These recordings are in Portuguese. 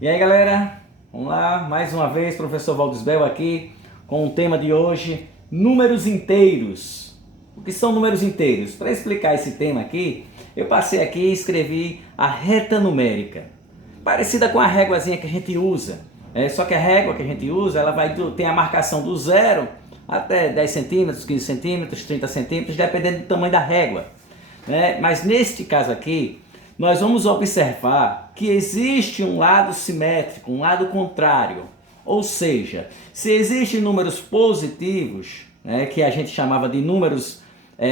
E aí galera, vamos lá, mais uma vez, professor Valdisbel aqui com o tema de hoje, números inteiros. O que são números inteiros? Para explicar esse tema aqui, eu passei aqui e escrevi a reta numérica, parecida com a réguazinha que a gente usa. Só que a régua que a gente usa, ela tem a marcação do 0 até 10 centímetros, 15 centímetros, 30 centímetros, dependendo do tamanho da régua. Mas neste caso aqui, nós vamos observar que existe um lado simétrico, um lado contrário. Ou seja, se existem números positivos, que a gente chamava de números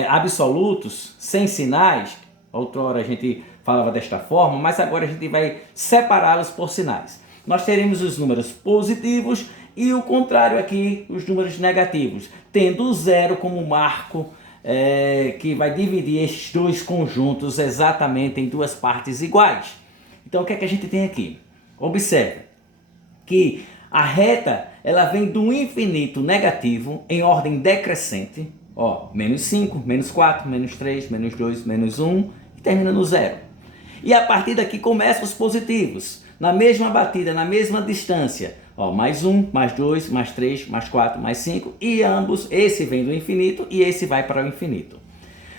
absolutos, sem sinais, outrora a gente falava desta forma, mas agora a gente vai separá-los por sinais. Nós teremos os números positivos e o contrário aqui, os números negativos, tendo o zero como marco que vai dividir estes dois conjuntos exatamente em duas partes iguais. Então o que é que a gente tem aqui? Observe que a reta ela vem do infinito negativo em ordem decrescente, menos 5, menos 4, menos 3, menos 2, menos 1 e termina no zero. E a partir daqui começam os positivos, na mesma batida, na mesma distância. Mais 1, mais 2, mais 3, mais 4, mais 5 e ambos, esse vem do infinito e esse vai para o infinito.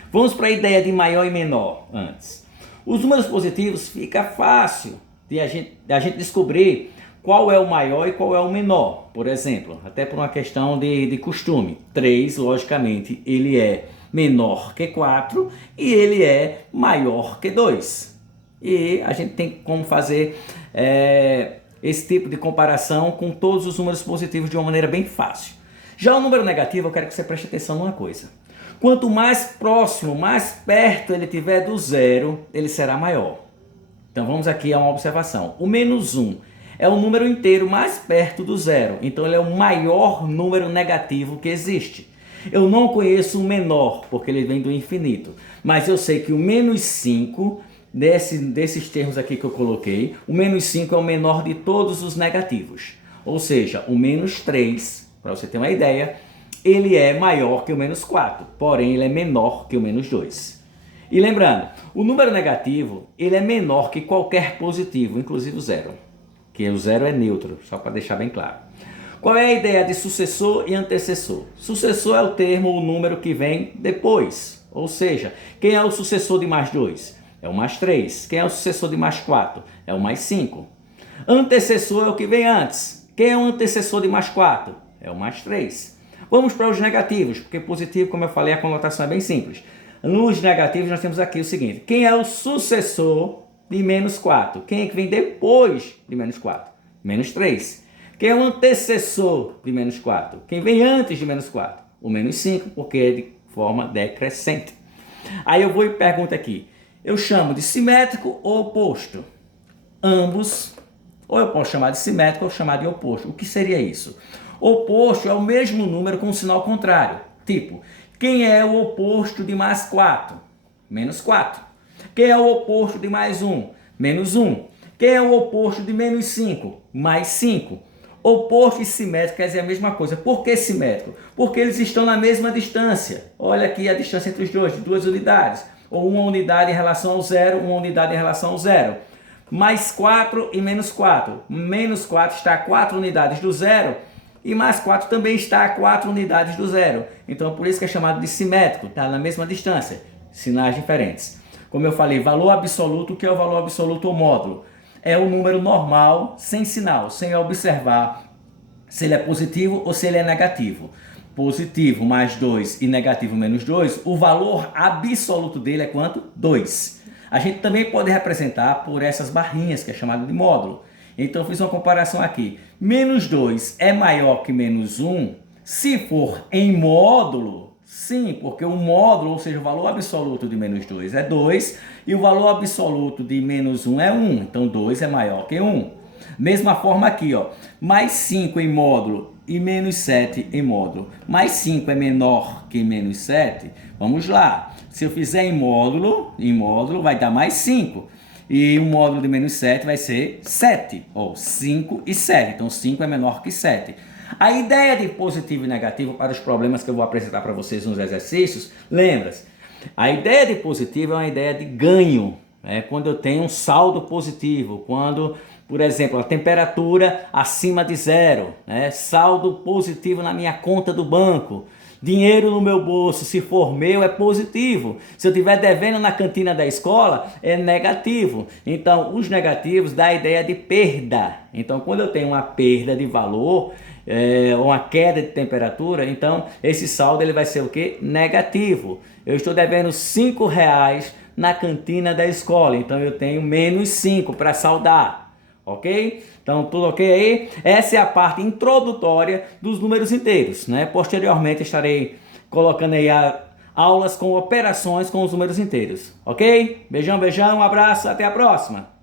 Vamos para a ideia de maior e menor antes. Os números positivos fica fácil de a gente descobrir qual é o maior e qual é o menor. Por exemplo, até por uma questão de costume. 3, logicamente, ele é menor que 4 e ele é maior que 2. E a gente tem como fazer esse tipo de comparação com todos os números positivos de uma maneira bem fácil. Já o número negativo, eu quero que você preste atenção numa coisa. Quanto mais próximo, mais perto ele tiver do zero, ele será maior. Então vamos aqui a uma observação. O menos 1 é o número inteiro mais perto do zero. Então ele é o maior número negativo que existe. Eu não conheço o menor, porque ele vem do infinito. Mas eu sei que o menos 5... desses termos aqui que eu coloquei, o menos 5 é o menor de todos os negativos. Ou seja, o menos 3, para você ter uma ideia, ele é maior que o menos 4, porém ele é menor que o menos 2. E lembrando, o número negativo ele é menor que qualquer positivo, inclusive o zero, que o zero é neutro, só para deixar bem claro. Qual é a ideia de sucessor e antecessor? Sucessor é o termo, o número que vem depois, ou seja, quem é o sucessor de mais 2? É o mais 3. Quem é o sucessor de mais 4? É o mais 5. Antecessor é o que vem antes. Quem é o antecessor de mais 4? É o mais 3. Vamos para os negativos, porque positivo, como eu falei, a conotação é bem simples. Nos negativos nós temos aqui o seguinte. Quem é o sucessor de menos 4? Quem é que vem depois de menos 4? Menos 3. Quem é o antecessor de menos 4? Quem vem antes de menos 4? O menos 5, porque é de forma decrescente. Aí eu vou e pergunto aqui. Eu chamo de simétrico ou oposto. Ambos, ou eu posso chamar de simétrico ou chamar de oposto. O que seria isso? Oposto é o mesmo número com um sinal contrário. Tipo, quem é o oposto de mais 4? Menos 4. Quem é o oposto de mais 1? Menos 1. Quem é o oposto de menos 5? Mais 5. Oposto e simétrico quer dizer a mesma coisa. Por que simétrico? Porque eles estão na mesma distância. Olha aqui a distância entre os dois, de 2 unidades. Ou uma unidade em relação ao zero, uma unidade em relação ao zero. Mais 4 e menos 4. Menos 4 está a 4 unidades do zero e mais 4 também está a 4 unidades do zero. Então, por isso que é chamado de simétrico, está na mesma distância, sinais diferentes. Como eu falei, valor absoluto, o que é o valor absoluto ou módulo? É o número normal, sem sinal, sem observar se ele é positivo ou se ele é negativo. Positivo mais 2 e negativo menos 2, o valor absoluto dele é quanto? 2. A gente também pode representar por essas barrinhas, que é chamado de módulo. Então eu fiz uma comparação aqui. Menos 2 é maior que menos 1? Se for em módulo, sim, porque o módulo, ou seja, o valor absoluto de menos 2 é 2 e o valor absoluto de menos 1 é 1. Então 2 é maior que 1. Mesma forma aqui, mais 5 em módulo e menos 7 em módulo. Mais 5 é menor que menos 7? Vamos lá. Se eu fizer em módulo vai dar mais 5. E o módulo de menos 7 vai ser 7. 5 e 7. Então 5 é menor que 7. A ideia de positivo e negativo para os problemas que eu vou apresentar para vocês nos exercícios, lembra-se, a ideia de positivo é uma ideia de ganho. Quando eu tenho um saldo positivo, quando Por exemplo, a temperatura acima de zero, né? Saldo positivo na minha conta do banco. Dinheiro no meu bolso, se for meu, é positivo. Se eu estiver devendo na cantina da escola, é negativo. Então, os negativos dão a ideia de perda. Então, quando eu tenho uma perda de valor, uma queda de temperatura, então esse saldo ele vai ser o quê? Negativo. Eu estou devendo R$ 5 na cantina da escola, então eu tenho menos 5 para saldar. Ok? Então tudo ok aí? Essa é a parte introdutória dos números inteiros, né? Posteriormente estarei colocando aí aulas com operações com os números inteiros, ok? Beijão, beijão, um abraço, até a próxima!